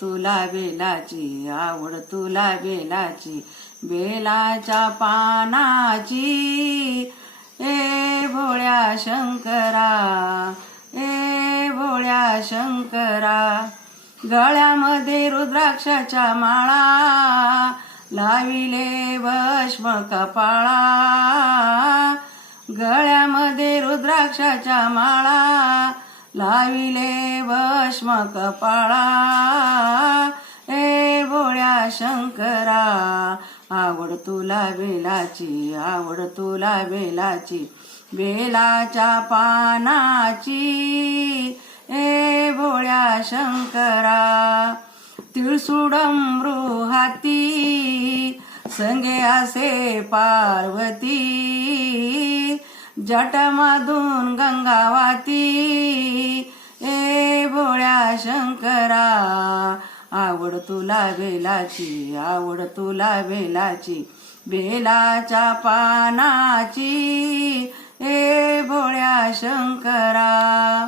तुला बेलाची आवड तुला बेलाची बेलाच्या पानाची. ए भोळ्या शंकरा ए भोळ्या शंकरा गळ्यामध्ये रुद्राक्षाच्या माळा लाविले भस्म कपाळा. गळ्यामध्ये रुद्राक्षाच्या माळा लाविले भस्म कपाळा ए भोळ्या शंकरा आवड तुला बेलाची आवड तुला बेलाची बेलाच्या पानाची. ए भोळ्या शंकरा तिळसुडं हाती संगे असे पार्वती. जटमधून गंगावाती ए भोळ्या शंकरा आवड तुला बेलाची आवड तुला बेलाची बेलाच्या पानाची ए भोळ्या शंकरा.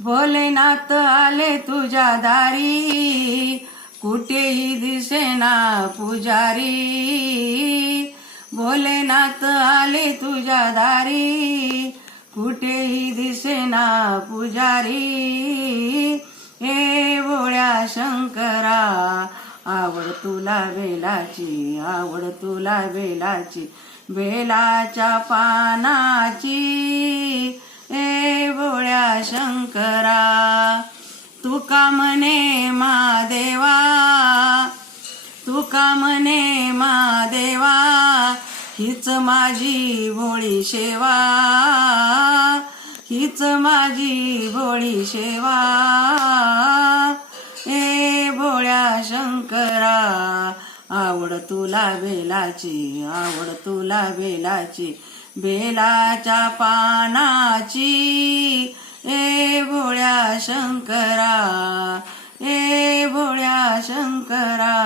भोलेनाथ आले तुझ्या दारी कुठेही दिसेना पुजारी. भोलेनाथ आले तुझ्या दारी. कुठेही दिसेना पुजारी. हे भोळ्या शंकरा आवड तुला बेलाची आवड तुला बेलाची बेलाच्या पानाची. ए भोळ्या शंकरा तुका म्हणे महादेवा? तुका म्हणे महादेवा? हीच माझी भोळी सेवा. हीच माझी भोळी सेवा. ए भोळ्या शंकरा आवड तुला बेलाची आवड तुला बेलाची बेलाच्या पानाची. ए भोळ्या शंकरा ए भोळ्या शंकरा